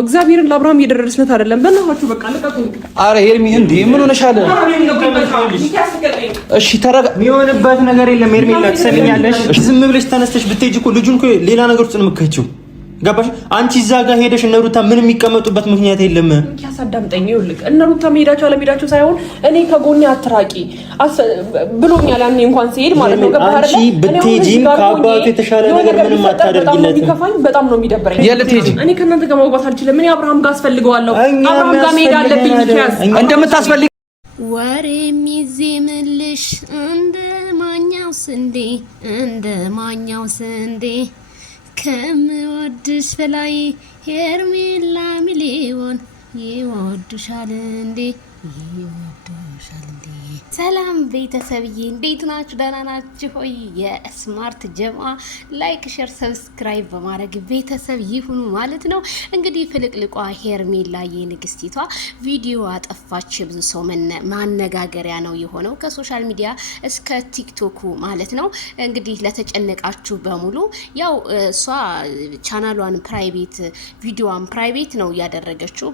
እግዚአብሔርን ለአብርሃም እየደረስነት አይደለም። በእናታችሁ በቃ ልቀቁኝ። አረ ሄርሚ እንዴ ምን ሆነሻል? እሺ ተረጋ። የሚሆንበት ነገር የለም ሄርሜላ፣ ትሰሚኛለሽ? ዝም ብለሽ ተነስተሽ ብትሄጂ እኮ ልጁን እኮ ሌላ ነገር ውስጥ ነው የምትከቺው። ገባሽ? አንቺ እዛ ጋር ሄደሽ እነ ሩታ ምንም የሚቀመጡበት ምክንያት የለም። ያሳዳምጠኝ ይኸውልህ፣ እነ ሩታ መሄዳቸው አለመሄዳቸው ሳይሆን እኔ ከጎኔ አትራቂ ብሎኛል። ያኔ እንኳን ሲሄድ ማለት ነው። ገባህ አይደል? አንቺ ብትሄጂም ከአባቱ የተሻለ ነገር ምንም አታደርጊለትም። በጣም ነው የሚደብረኝ። እኔ ከእናንተ ጋር መግባት አልችልም። እኔ አብርሃም ጋር አስፈልገዋለሁ። አብርሃም ጋር መሄድ አለብኝ። እንደምታስፈልግ ወሬ የሚዜምልሽ እንደ ማኛው ስንዴ ከምወድሽ በላይ ሄርሜላ ሚሊዮን ይወዱሻል እንዴ? ሰላም ቤተሰብዬ እንዴት ናችሁ? ደህና ናችሁ ሆይ? የስማርት ጀማ ላይክ፣ ሼር፣ ሰብስክራይብ በማድረግ ቤተሰብ ይሁኑ ማለት ነው። እንግዲህ ፍልቅልቋ ሄርሜላ የንግስቲቷ ቪዲዮ አጠፋች። ብዙ ሰው ማነጋገሪያ ነው የሆነው ከሶሻል ሚዲያ እስከ ቲክቶኩ ማለት ነው። እንግዲህ ለተጨነቃችሁ በሙሉ ያው እሷ ቻናሏን ፕራይቬት ቪዲዮዋን ፕራይቬት ነው ያደረገችው፣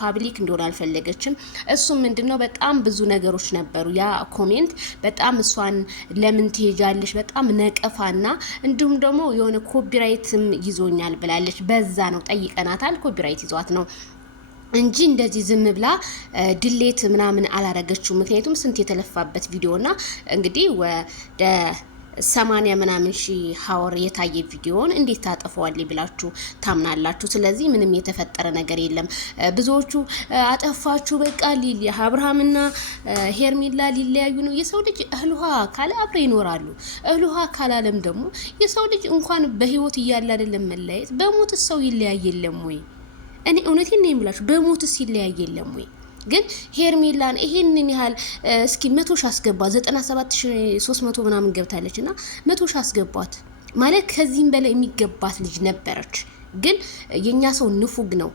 ፓብሊክ እንደሆነ አልፈለገችም። እሱም ምንድነው በጣም ብዙ ነገሮች ነበሩ። ያ ኮሜንት በጣም እሷን ለምን ትሄጃለሽ በጣም ነቀፋና እንዲሁም ደግሞ የሆነ ኮፒራይትም ይዞኛል ብላለች። በዛ ነው ጠይቀናታል። ኮፒራይት ይዟት ነው እንጂ እንደዚህ ዝም ብላ ድሌት ምናምን አላረገችው። ምክንያቱም ስንት የተለፋበት ቪዲዮና እንግዲህ ወደ 80 ምናምን ሺህ ሀወር የታየ ቪዲዮን እንዴት ታጠፈዋለች ብላችሁ ታምናላችሁ? ስለዚህ ምንም የተፈጠረ ነገር የለም። ብዙዎቹ አጠፋችሁ በቃ አብርሃምና ሄርሜላ ሊለያዩ ነው። የሰው ልጅ እህል ውሃ ካለ አብረው ይኖራሉ። እህል ውሃ ካላለም ደግሞ የሰው ልጅ እንኳን በህይወት እያለ አይደለም መለያየት፣ በሞት ሰው ይለያይ የለም ወይ? እኔ እውነቴን ነው የምላችሁ፣ በሞት ይለያይ የለም ወይ? ግን ሄርሜላን ይሄንን ያህል እስኪ 100 ሺህ አስገባ 97300 ምናምን ገብታለች እና 100 ሺህ አስገባት ማለት ከዚህም በላይ የሚገባት ልጅ ነበረች። ግን የኛ ሰው ንፉግ ነው።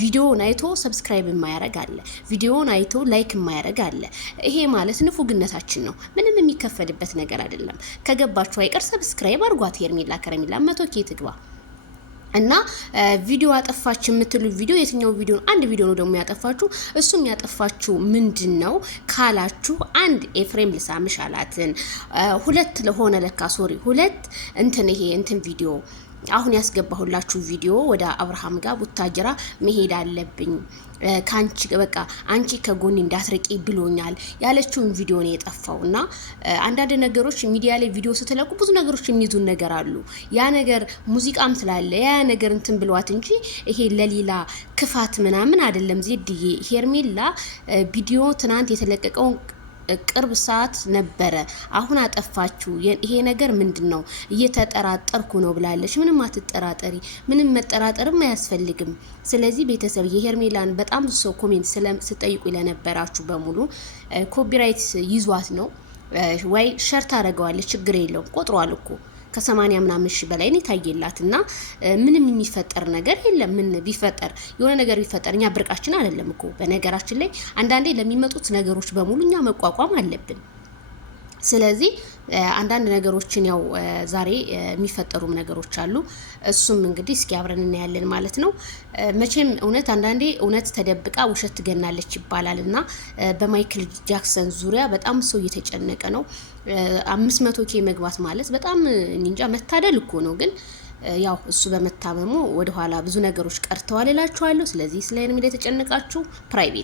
ቪዲዮውን አይቶ ሰብስክራይብ የማያረግ አለ፣ ቪዲዮውን አይቶ ላይክ የማያረግ አለ። ይሄ ማለት ንፉግነታችን ነው። ምንም የሚከፈልበት ነገር አይደለም። ከገባችሁ አይቀር ሰብስክራይብ አርጓት። ሄርሜላ ከረሜላ 100K ትግባ እና ቪዲዮ አጠፋች የምትሉ ቪዲዮ የትኛው ቪዲዮ ነው? አንድ ቪዲዮ ነው ደግሞ ያጠፋችሁ። እሱም ያጠፋችሁ ምንድነው ካላችሁ፣ አንድ ኤፍሬም ልሳምሽ አላትን፣ ሁለት ለሆነ ለካ ሶሪ ሁለት ይሄ ቪዲዮ አሁን ያስገባሁላችሁ ቪዲዮ ወደ አብርሃም ጋር ቡታጅራ መሄድ አለብኝ ካንቺ በቃ አንቺ ከጎኔ እንዳትርቂ ብሎኛል ያለችውን ቪዲዮ ነው የጠፋውና አንዳንድ ነገሮች ሚዲያ ላይ ቪዲዮ ስትለቁ ብዙ ነገሮች የሚይዙን ነገር አሉ። ያ ነገር ሙዚቃም ስላለ ያ ነገር ብሏት እንጂ ይሄ ለሌላ ክፋት ምናምን አይደለም። ዜድዬ ሄርሜላ ቪዲዮ ትናንት የተለቀቀው ቅርብ ሰዓት ነበረ። አሁን አጠፋችሁ። ይሄ ነገር ምንድነው? እየተጠራጠርኩ ነው ብላለች። ምንም አትጠራጠሪ፣ ምንም መጠራጠርም አያስፈልግም። ስለዚህ ቤተሰብ የሄርሜላን በጣም ብዙ ሰው ኮሜንት ስለምትጠይቁ ለነበራችሁ በሙሉ ኮፒራይት ይዟት ነው ወይ ሸርት አደረገዋለች፣ ችግር የለውም። ቆጥሯል እኮ ከ80 ምናምን ሺህ በላይ ነው ታየላትና ምንም የሚፈጠር ነገር የለም። ምን ቢፈጠር የሆነ ነገር ቢፈጠር እኛ ብርቃችን አይደለም እኮ። በነገራችን ላይ አንዳንዴ ለሚመጡት ነገሮች በሙሉ እኛ መቋቋም አለብን። ስለዚህ አንዳንድ ነገሮችን ያው ዛሬ የሚፈጠሩም ነገሮች አሉ። እሱም እንግዲህ እስኪ አብረን እናያለን ማለት ነው። መቼም እውነት አንዳንዴ እውነት ተደብቃ ውሸት ትገናለች ይባላልና በማይክል ጃክሰን ዙሪያ በጣም ሰው እየተጨነቀ ነው። 500K መግባት ማለት በጣም እንጃ መታደል እኮ ነው። ግን ያው እሱ በመታመሙ ወደ ኋላ ብዙ ነገሮች ቀርተዋል እላችኋለሁ። ስለዚህ ስለ ሄርሜላ የተጨነቃችሁ ፕራይቬት